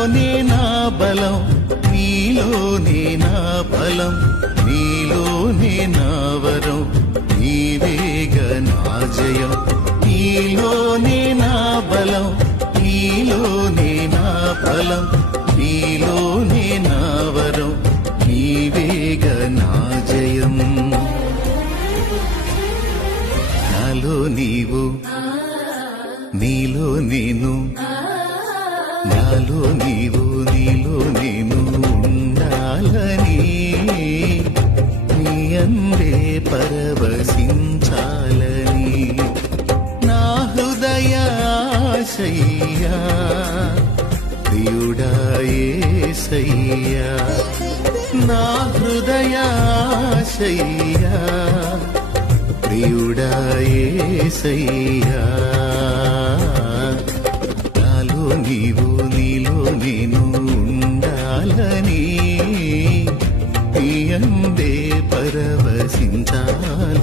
నా బలం, నీలోనే నా బలం, నీలోనే నా వరం, నీవేగ నా జయం. నీలోనే నా బలం, నీలోనే నా బలం, నీలోనే నా వరం, నీవేగ నా జయం. నాలో నీవు, నీలో నేను, నాలో నీవు నీలో నేను ఉండాలని, నీ అందే పరవశించాలని. నా హృదయ ఆశయ్యా ప్రియుడా యేసయ్యా, నా హృదయ ఆశయ్యా ప్రియుడా యేసయ్యా. నాలో నీవు నీలో నేను ఉండాలని, నీ అందే పరవశించాలని.